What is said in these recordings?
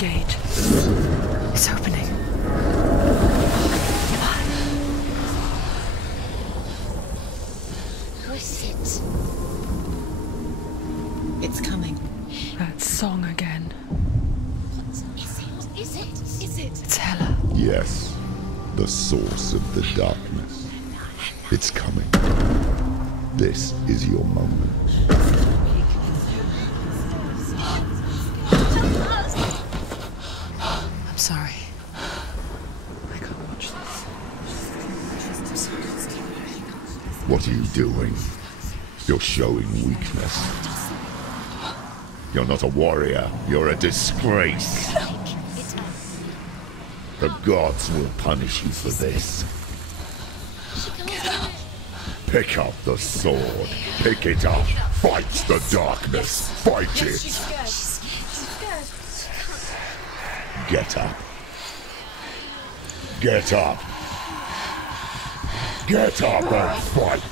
gate. It's opening. Who is it? It's coming. That song again. What is it? Is it? It's Hela. Yes, the source of the darkness. It's coming. This is your moment. I'm sorry. I can't watch this. What are you doing? You're showing weakness. You're not a warrior. You're a disgrace. The gods will punish you for this. Pick up the sword. Pick it up. Fight the darkness. Fight it. Get up. Get up. Get up and fight.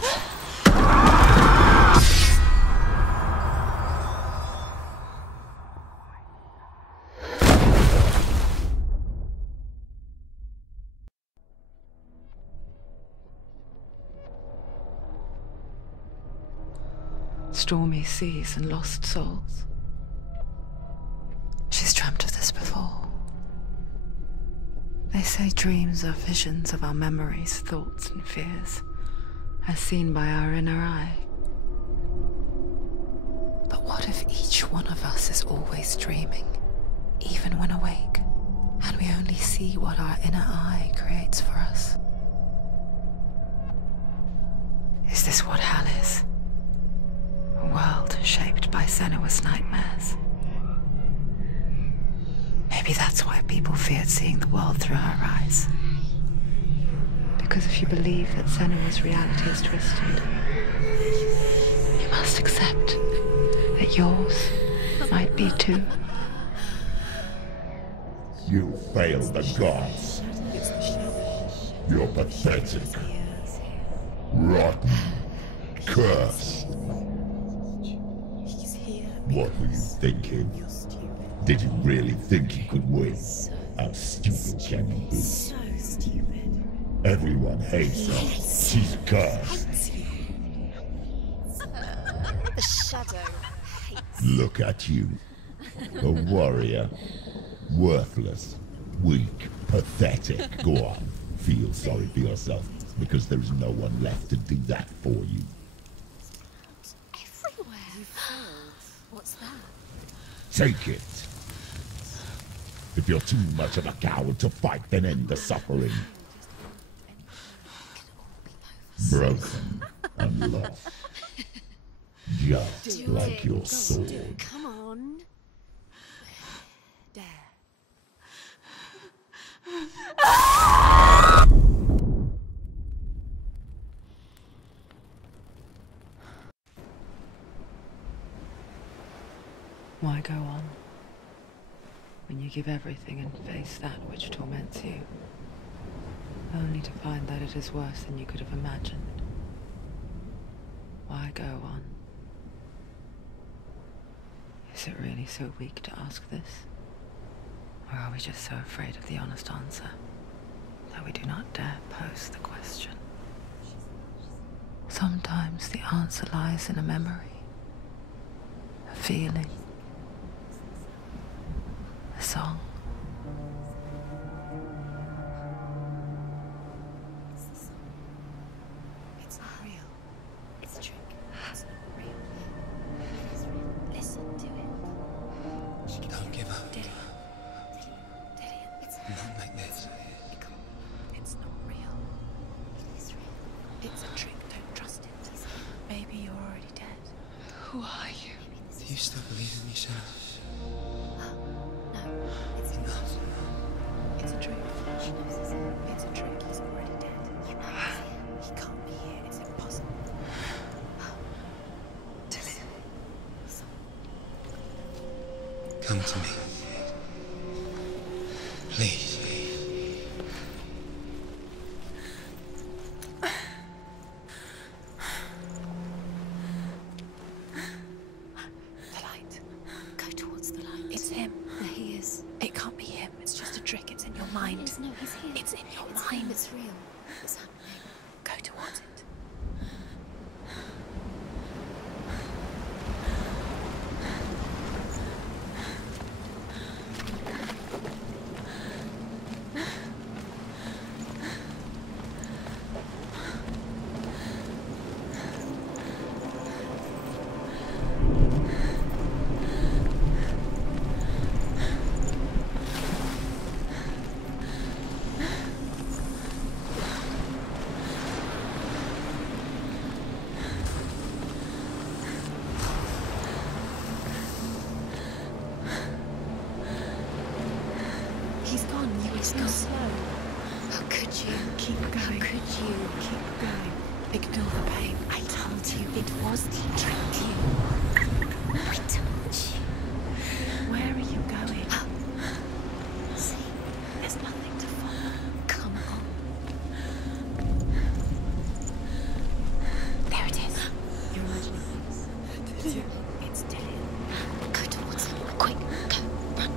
Stormy seas and lost souls. She's dreamt of this before. They say dreams are visions of our memories, thoughts and fears, as seen by our inner eye. But what if each one of us is always dreaming, even when awake, and we only see what our inner eye creates for us? Is this what hell is? A world shaped by Senua's nightmares. Maybe that's why people feared seeing the world through her eyes. Because if you believe that Senua's reality is twisted, you must accept that yours might be too. You failed the gods. You're pathetic. Rotten. Cursed. What were you thinking? Did you really think you could win? How stupid can you be? So stupid. Everyone hates her. She's cursed. The shadow hates. Look at you. A warrior. Worthless. Weak. Pathetic. Go on. Feel sorry for yourself, because there is no one left to do that for you. Everywhere. You failed. What's that? Take it. If you're too much of a coward to fight, then end the suffering. Broken and lost. Just like your sword. Come on. Dare. Why go on when you give everything and face that which torments you, only to find that it is worse than you could have imagined? Why go on? Is it really so weak to ask this? Or are we just so afraid of the honest answer that we do not dare pose the question? Sometimes the answer lies in a memory, a feeling, a song. It's not real. It's a trick. It's not real. It's real. Listen to it. She can Don't give up. Did it? It's Not like this. It's not real. It is real. It's a trick. Don't trust it. Maybe you're already dead. Who are you? Do you still believe in me, Shannon? No, it's Enough. It's a trick. She knows this. It's a trick. He's already dead. He can't be here. It's impossible. Tilly. Come to me. Please. The light. Go towards the light. It's him. There he is. It can't trick. It's in your mind. Yes, no, he's here. It's in your It's mind. him, it's real. It's happening. Go towards it. He's gone. You were so slow. How could you? Keep going. How could you? Keep going. Ignore the pain. I told you it was to trick you. I told you. Where are you going? See, There's nothing to follow. come on. There it is. You're imagining things. It's Dillian. Go towards him. Quick, go, run.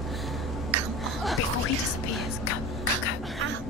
Come on. Before he disappears, go, go, go. Ow.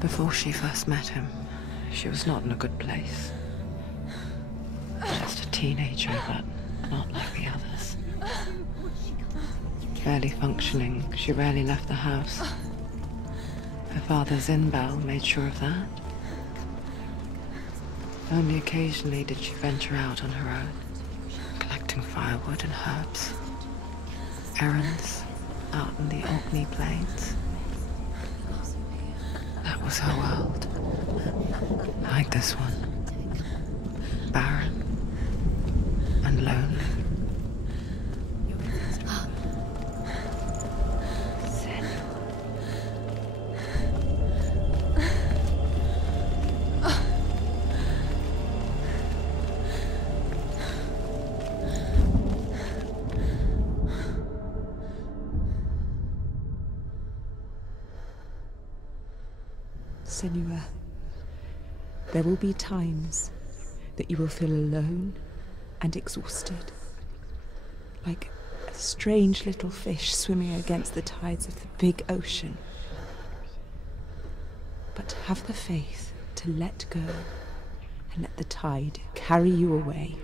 Before she first met him, she was not in a good place. Just a teenager, but not like the others. Barely functioning, she rarely left the house. Her father's in-bell made sure of that. Only occasionally did she venture out on her own, collecting firewood and herbs. Errands out in the Orkney Plains. That was her world. Like this one. Barren and lonely. Senua, there will be times that you will feel alone and exhausted, like a strange little fish swimming against the tides of the big ocean. But have the faith to let go and let the tide carry you away.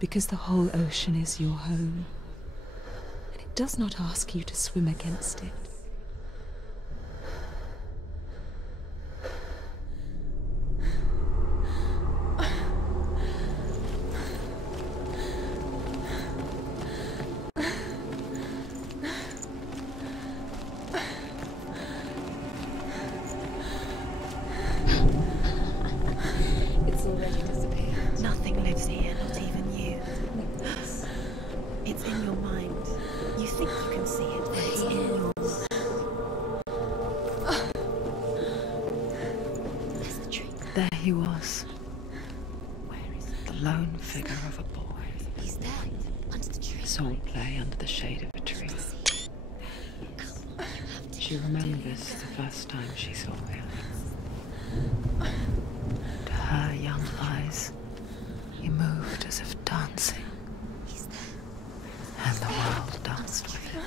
Because the whole ocean is your home, and it does not ask you to swim against it. It's already disappeared. Nothing lives here, not even you. It's in your mind. You think you can see it, but it's in yours. Where's the tree? There he was, Where is he? the lone figure of a boy. He's there, under the tree. Swordplay under the shade of a tree. Come on, you have to She remembers the first time she saw him. To her young eyes, he moved as if dancing, He's there. and the world danced with him.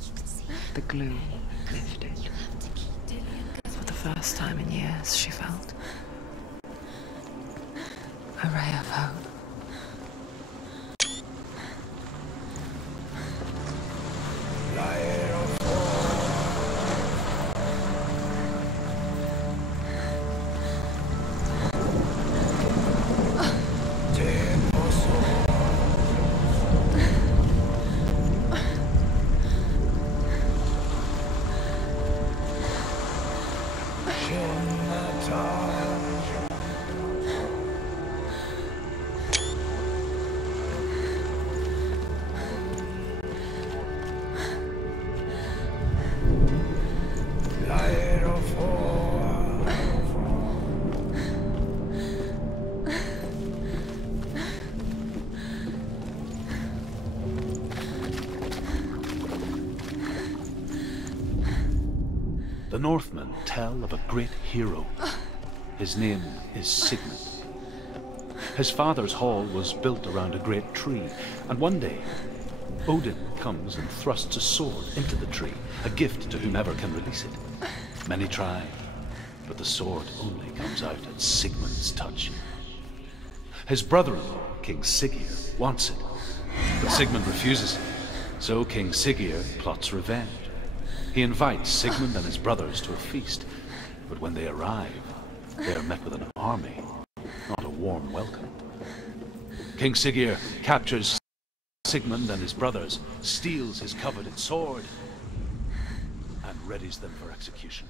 You can see. The gloom lifted. You have to keep Dillian. For the first time in years, she felt a ray of hope. The Northmen tell of a great hero. His name is Sigmund. His father's hall was built around a great tree, and one day, Odin comes and thrusts a sword into the tree, a gift to whomever can release it. Many try, but the sword only comes out at Sigmund's touch. His brother-in-law, King Siggeir, wants it, but Sigmund refuses. So King Siggeir plots revenge. He invites Sigmund and his brothers to a feast, but when they arrive, they are met with an army, not a warm welcome. King Siggeir captures Sigmund and his brothers, steals his coveted sword, and readies them for execution.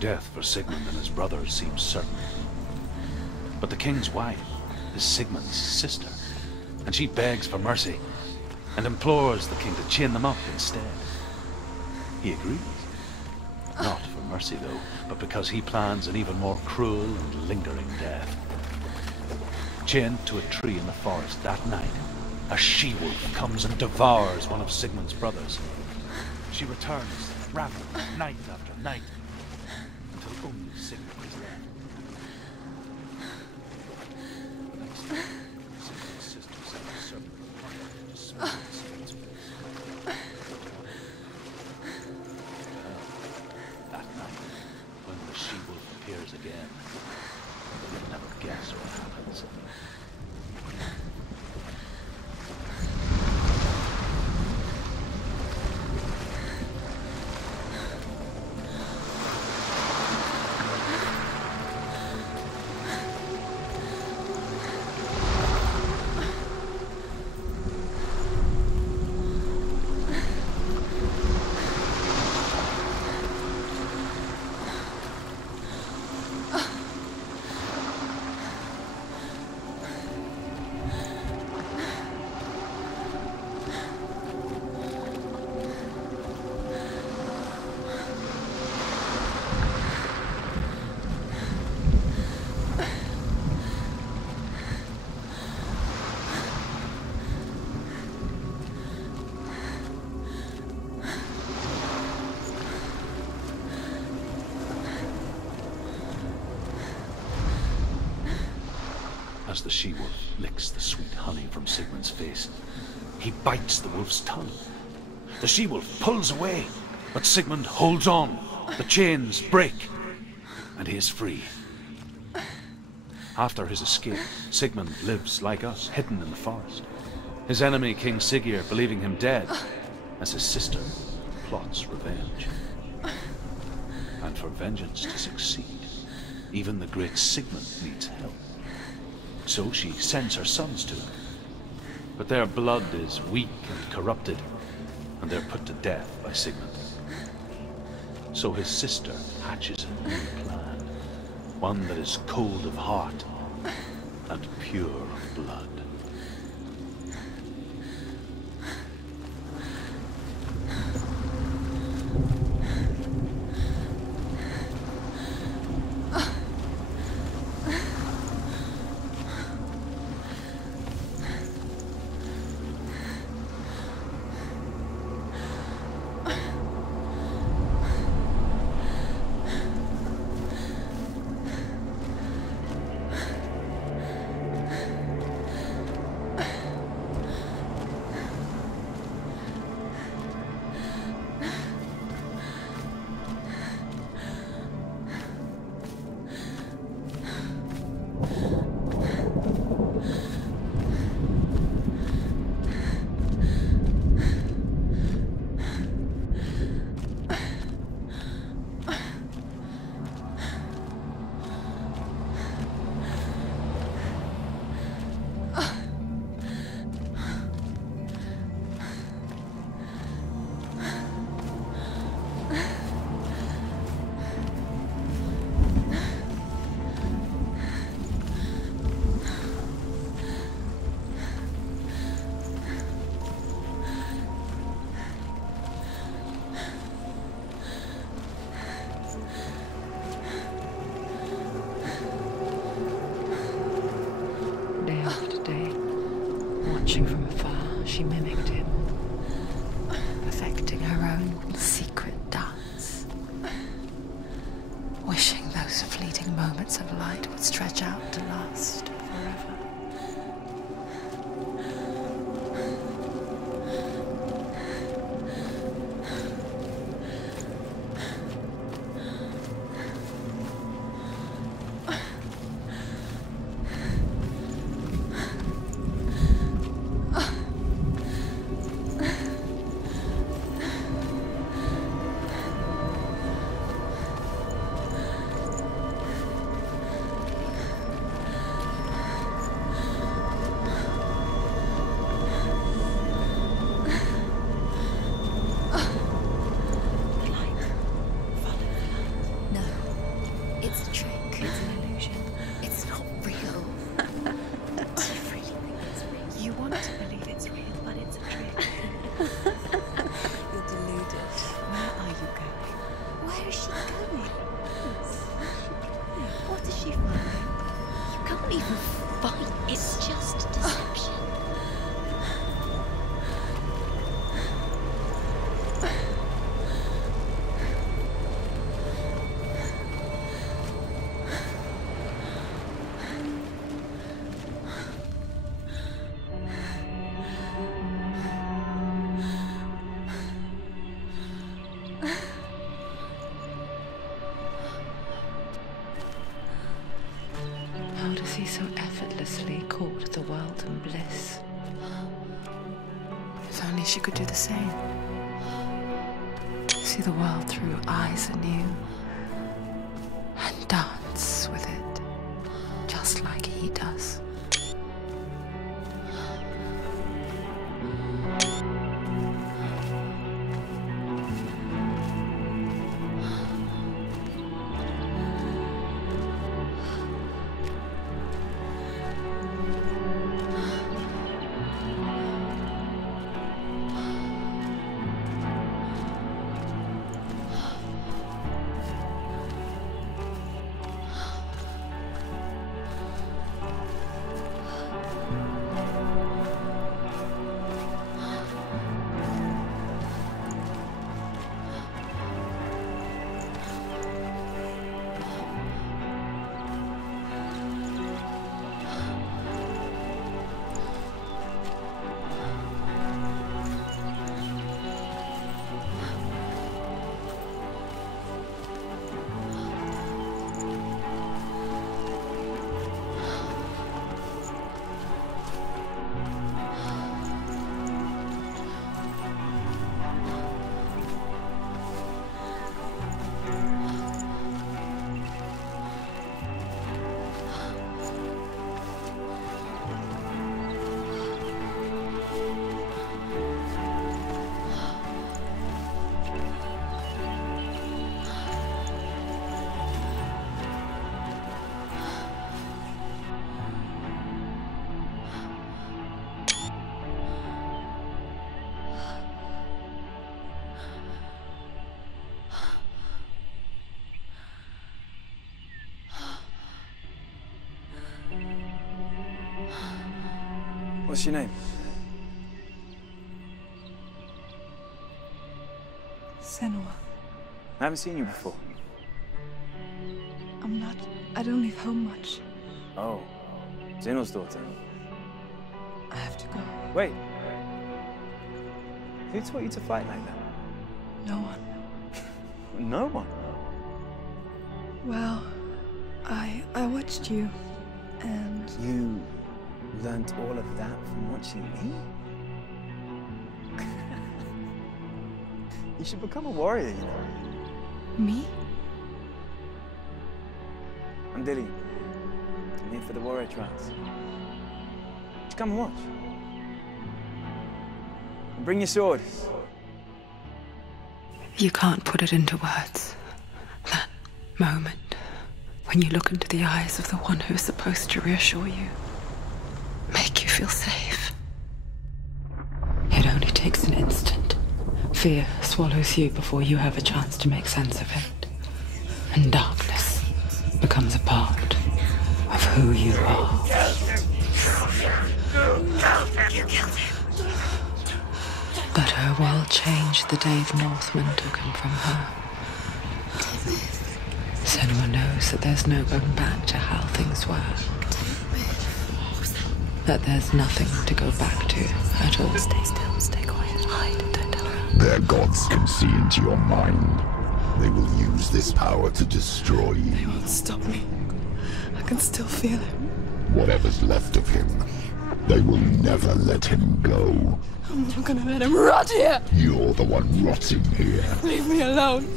Death for Sigmund and his brothers seems certain. But the king's wife is Sigmund's sister, and she begs for mercy and implores the king to chain them up instead. He agrees. Not for mercy, though, but because he plans an even more cruel and lingering death. Chained to a tree in the forest that night, a she-wolf comes and devours one of Sigmund's brothers. She returns, ravened night after night, until only Sigmund is left. The next day, Sigmund's sister sent a serpent to smell Sigmund's blood. That night, when the she-wolf appears again, you'll never guess what happens. As the she-wolf licks the sweet honey from Sigmund's face, he bites the wolf's tongue. The she-wolf pulls away, but Sigmund holds on. The chains break, and he is free. After his escape, Sigmund lives like us, hidden in the forest. His enemy, King Siggeir, believing him dead, as his sister plots revenge. And for vengeance to succeed, even the great Sigmund needs help. So she sends her sons to him. But their blood is weak and corrupted, and they're put to death by Sigmund. So his sister hatches a new plan, one that is cold of heart and pure of blood. stretch out to last forever. No, it's a trick. It's an illusion. It's not real. Do you really think it's real? You want to believe it's real, but it's a trick. You're deluded. Where are you going? Where is she going? What is she finding? You can't even fight. It's just deception. How does he so effortlessly court the world and bliss? If only she could do the same. See the world through eyes anew and dance with it, just like he does. What's your name? Senua. I haven't seen you before. I don't leave home much. Oh, Zeno's daughter. I have to go. Wait. Who taught you to fight like that? No one. No one? Well, I watched you, and You learned all of that from watching me? You should become a warrior, you know. me? I'm Dilly. I'm here for the warrior trials. Just come and watch. And bring your sword. You can't put it into words. That moment when you look into the eyes of the one who's supposed to reassure you, make you feel safe. It only takes an instant. Fear swallows you before you have a chance to make sense of it. And darkness becomes a part of who you are. You killed him. But her world changed the day the Northmen took him from her. Senua knows that there's no going back to how things were. That there's nothing to go back to at all. Stay still, stay quiet, hide, don't tell her. Their gods can see into your mind. They will use this power to destroy you. They won't stop me. I can still feel him. Whatever's left of him, they will never let him go. I'm not gonna let him rot here! You're the one rotting here. Leave me alone.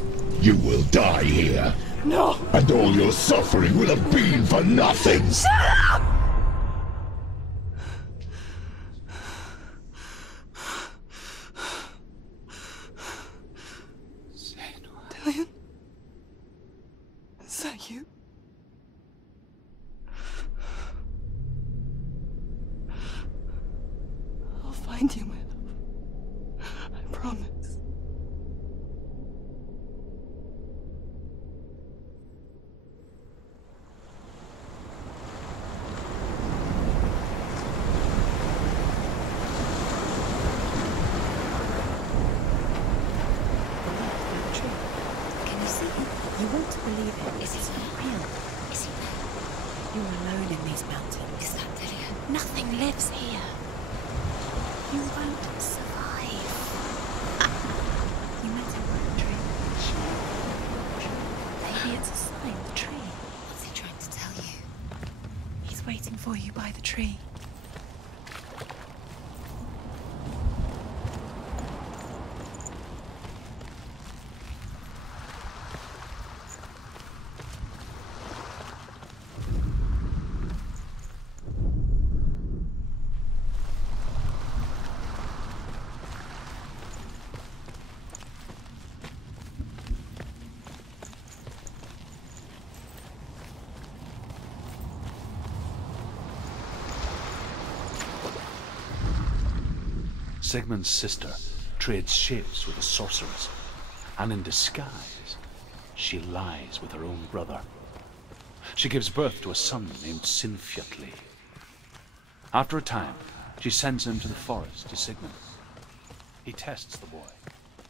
You will die here. No! And all your suffering will have been for nothing. Shut up! Dillion? Is that you? I'll find you, my love. I promise. Can you see him? You won't believe it. Is he not real? Is he there? You're alone in these mountains. Is that Dillion? Nothing lives here. You won't survive. You met him by the tree. Maybe it's a sign, the tree. What's he trying to tell you? He's waiting for you by the tree. Sigmund's sister trades shapes with a sorceress, and in disguise, she lies with her own brother. She gives birth to a son named Sinfjotli. After a time, she sends him to the forest to Sigmund. He tests the boy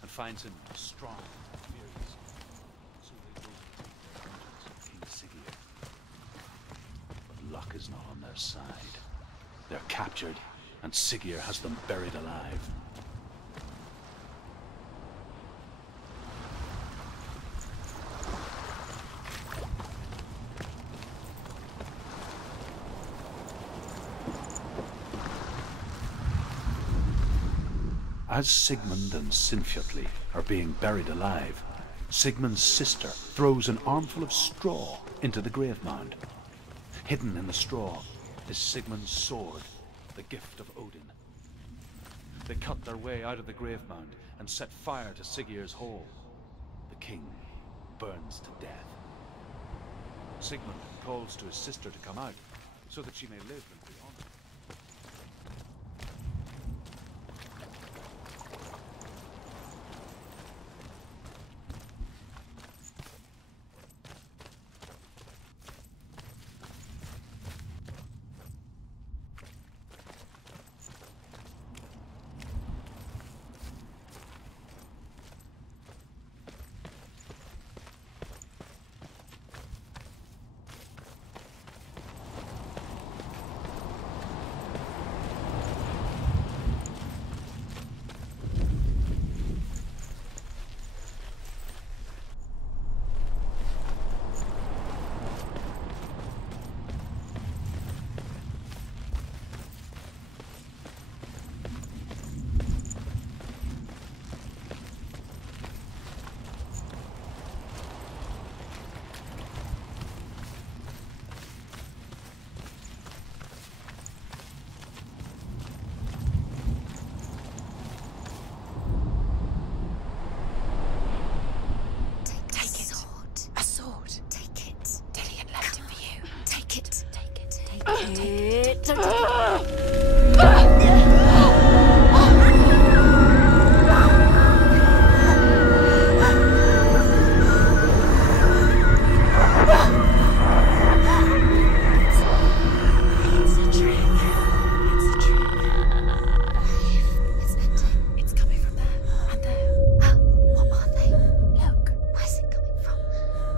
and finds him strong and furious. So they go to take their vengeance on King Siggeir. But luck is not on their side. They're captured, and Siggeir has them buried alive. As Sigmund and Sinfjotli are being buried alive, Sigmund's sister throws an armful of straw into the grave mound. Hidden in the straw is Sigmund's sword, the gift of Odin. They cut their way out of the grave mound and set fire to Siggeir's hall. The king burns to death. Sigmund calls to his sister to come out so that she may live and be honored.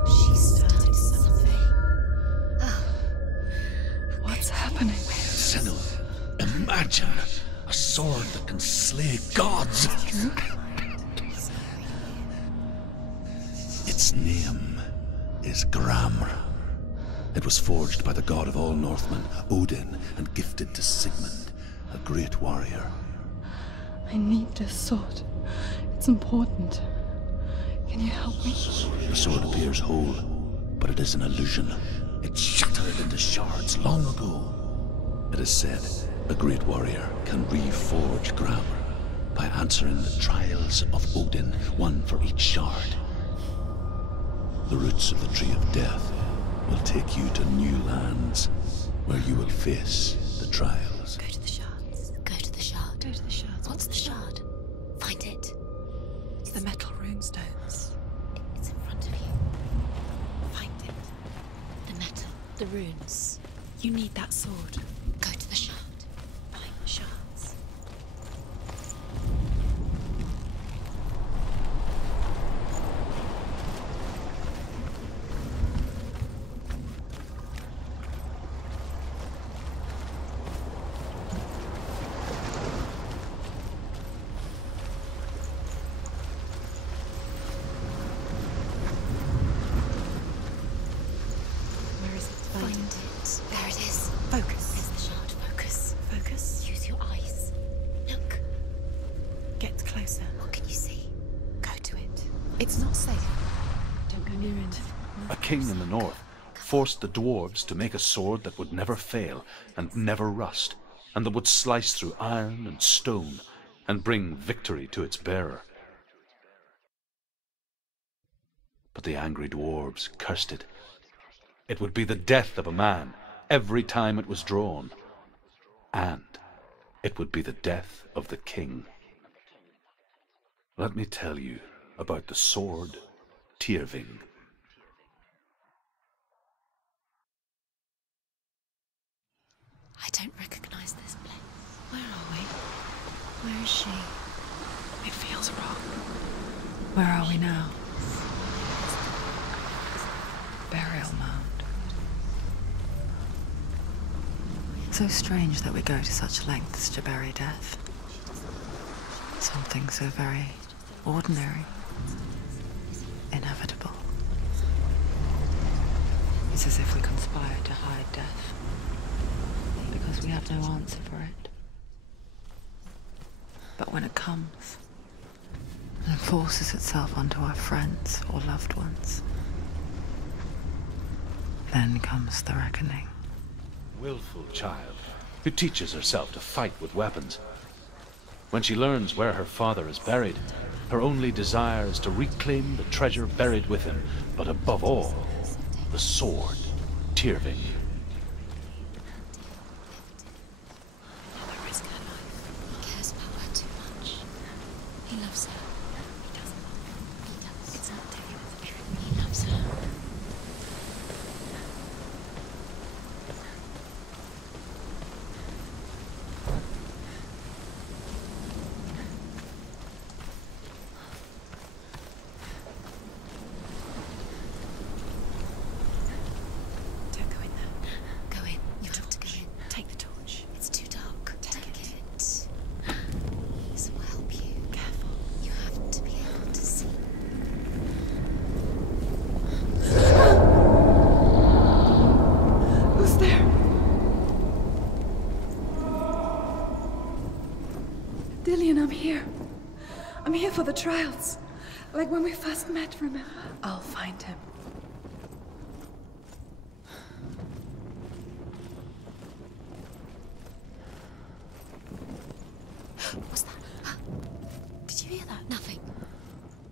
She's starting happening? Senua, imagine a sword that can slay gods. Its name is Gramr. It was forged by the god of all Northmen, Odin, and gifted to Sigmund, a great warrior. I need this sword. It's important. Can you help me? The sword appears whole, but it is an illusion. It shattered into shards long ago. It is said a great warrior can reforge Gramr by answering the trials of Odin, one for each shard. The roots of the Tree of Death will take you to new lands where you will face the trials. Go to the shards. Go to the shard. Go to the shards. What's the shard? Find it. It's the metal runestones. It's in front of you. Find it. The metal. The runes. You need that sword. Go to the shard. Find the shards. Where is it? Find it. There it is. Focus. There's the shard. Focus. Focus. Use your eyes. Look. Get closer. What can you see? Go to it. It's not safe. Don't go near it. A king in the north forced the dwarves to make a sword that would never fail and never rust, and that would slice through iron and stone and bring victory to its bearer. But the angry dwarves cursed it. It would be the death of a man every time it was drawn, and it would be the death of the king. Let me tell you about the sword Tyrving. I don't recognize this place. Where are we? Where is she? It feels wrong. Where are we now? Burial mound. So strange that we go to such lengths to bury death. Something so very ordinary, inevitable. It's as if we conspire to hide death, because we have no answer for it. But when it comes, and forces itself onto our friends or loved ones, then comes the reckoning. Willful child who teaches herself to fight with weapons. When she learns where her father is buried, her only desire is to reclaim the treasure buried with him, but above all, the sword Tyrving. Never risk her life. He cares about her too much. He loves her. He doesn't. He does. It's not telling her the truth. He loves her. Don't go in there. Go in. You have to go in. Take the torch. It's too dark. Take it. This will help you. Careful. You have to be able to see. Who's there? Dillian, I'm here. I'm here for the trials. Like when we first met, remember? I'll find him. What's that? Did you hear that? Nothing.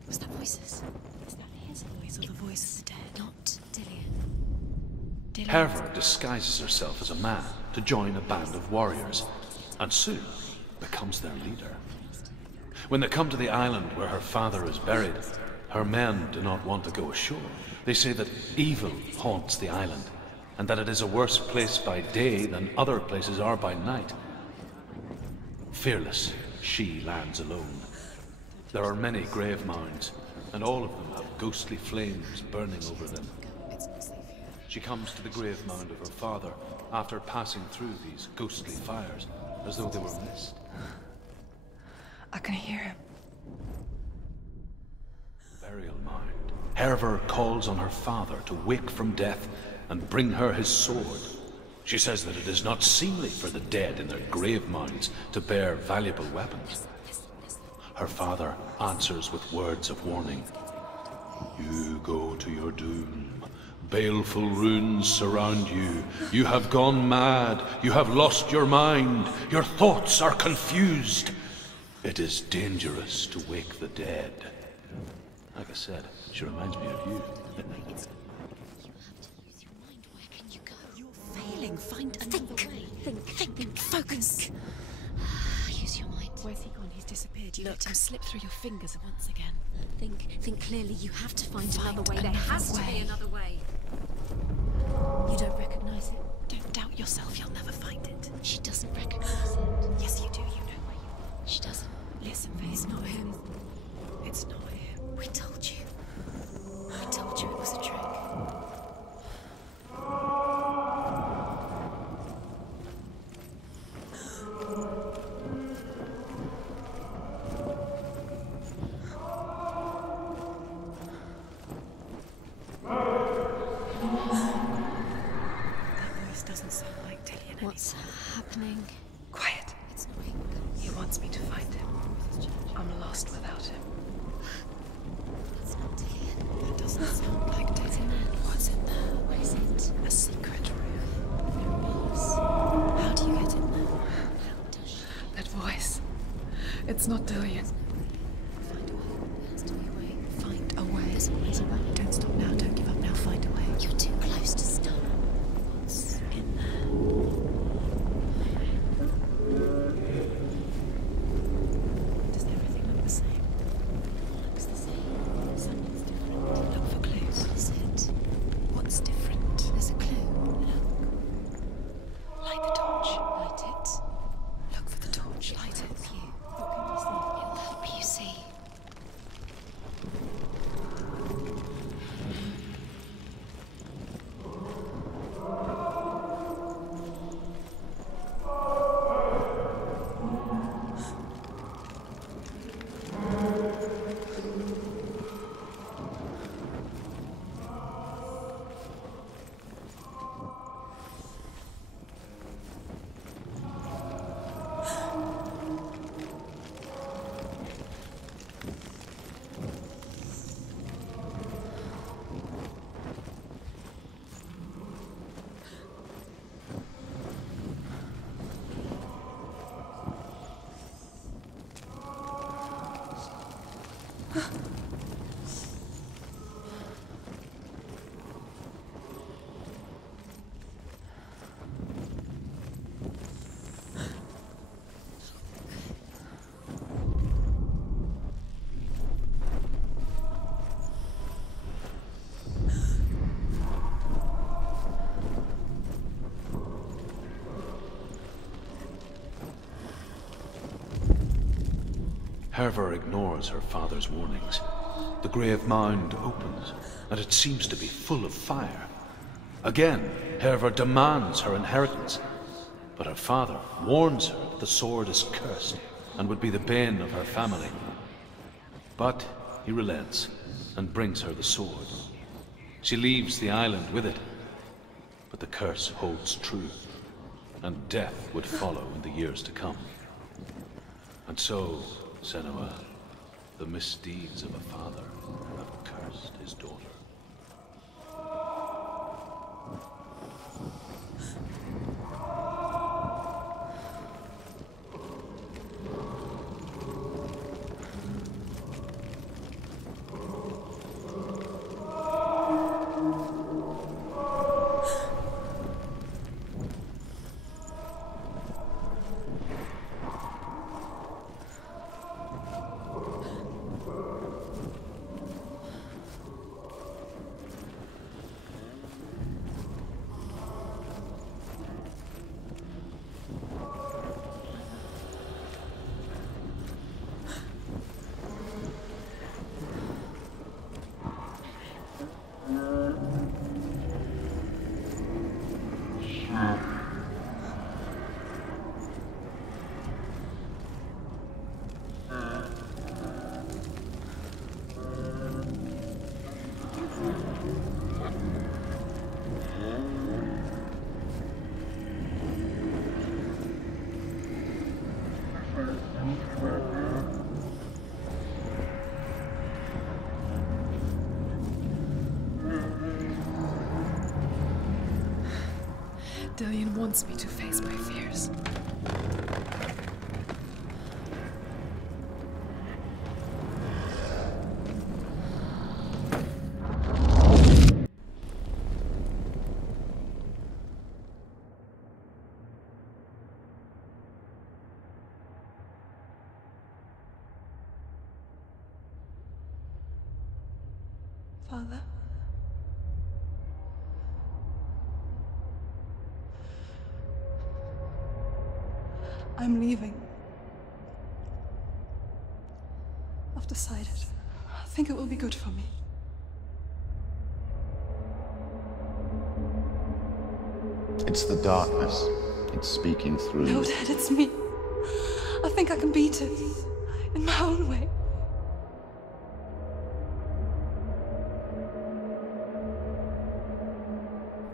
Was that voices? Is that his voice or the voice of the dead? Not Dillian. Herva disguises herself as a man to join a band of warriors, and soon becomes their leader. When they come to the island where her father is buried, her men do not want to go ashore. They say that evil haunts the island, and that it is a worse place by day than other places are by night. Fearless, she lands alone. There are many grave mounds, and all of them have ghostly flames burning over them. She comes to the grave mound of her father after passing through these ghostly fires, as though they were mist. I can hear him. Burial mind. Hervor calls on her father to wake from death and bring her his sword. She says that it is not seemly for the dead in their grave mounds to bear valuable weapons. Her father answers with words of warning. You go to your doom. Baleful runes surround you. You have gone mad. You have lost your mind. Your thoughts are confused. It is dangerous to wake the dead. Like I said, she reminds me of you. Failing. Find another way. Think. Focus. Use your mind. Where's he gone? He's disappeared. You let him slip through your fingers once again. Think clearly. You have to find Find another way. There has to be another way. You don't recognize it? Don't doubt yourself. You'll never find it. She doesn't recognize it. Yes, you do. You know where you are. She doesn't. Listen, it's not him. It's not him. We told you. We told you it was a trick. What's happening? Quiet. It's not him. He wants me to find him. I'm lost without him. It's not here. That doesn't sound like What's in there? What's in there? What is it? A secret room. Yes. How do you get in there? How does she? That voice. It's not Dillian. Find a way. There has to be a way. Find a way. There's always a way. Don't stop now. Don't give up now. Find a way. You're too close to stop. What's in there? Does everything look the same? Looks the same. Something's different. Look for clues. What is it? What's different? There's a clue. Light the torch. Light it. Look for the torch. Light it. Help you. What can you see? It'll help you see. Hervor ignores her father's warnings. The grave mound opens, and it seems to be full of fire. Again, Hervor demands her inheritance, but her father warns her that the sword is cursed and would be the bane of her family. But he relents and brings her the sword. She leaves the island with it, but the curse holds true, and death would follow in the years to come. And so, Senua, the misdeeds of a father have cursed his daughter. Dillian wants me to face my fears. Father? I'm leaving. I've decided. I think it will be good for me. It's the darkness. It's speaking through No, you. Dad, it's me. I think I can beat it. In my own way.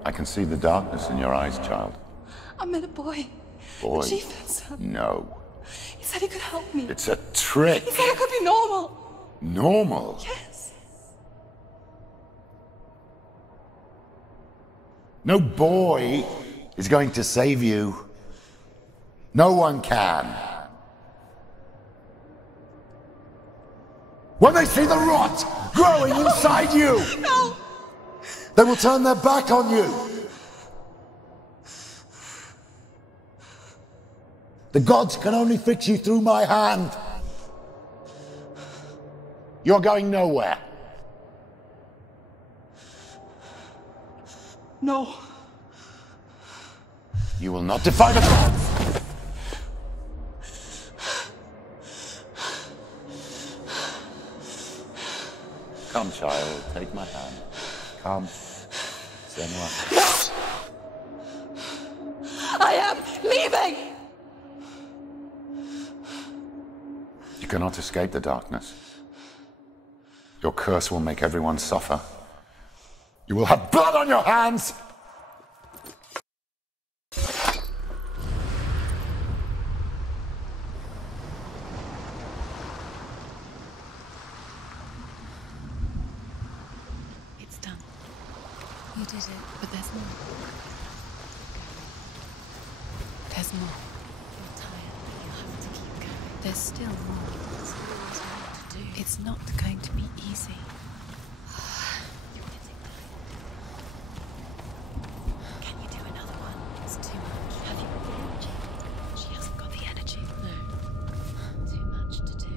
I can see the darkness in your eyes, child. I met a boy. Boy. The chieftain's son. No. He said he could help me. It's a trick. He said I could be normal. Normal? Yes. No boy is going to save you. No one can. When they see the rot growing inside you, No! they will turn their back on you. The gods can only fix you through my hand. You're going nowhere. No. You will not defy the gods. Come, child, take my hand. Come. Senua. I am leaving! You cannot escape the darkness. Your curse will make everyone suffer. You will have blood on your hands! It's done. You did it, but there's more. There's more. You're tired, but you have to keep going. There's still more. There's always more to do. It's not going to be easy. You're getting tired. Can you do another one? It's too much. Have you got the energy? She hasn't got the energy. No. Too much to do.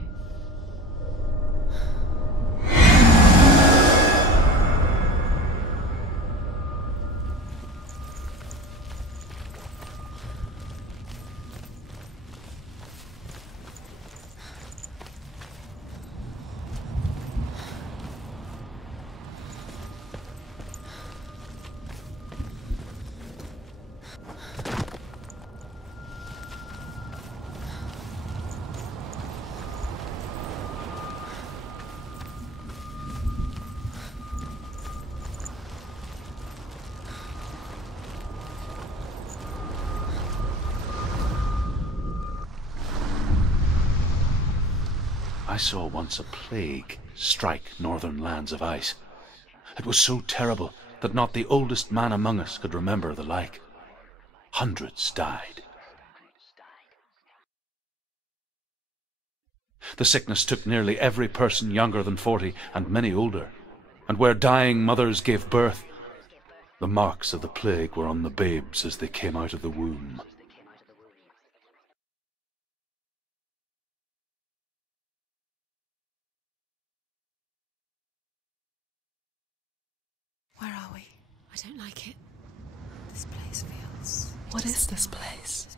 I saw once a plague strike northern lands of ice. It was so terrible that not the oldest man among us could remember the like. Hundreds died. The sickness took nearly every person younger than 40 and many older, and where dying mothers gave birth, the marks of the plague were on the babes as they came out of the womb. Where are we? I don't like it. This place feels... What is this place?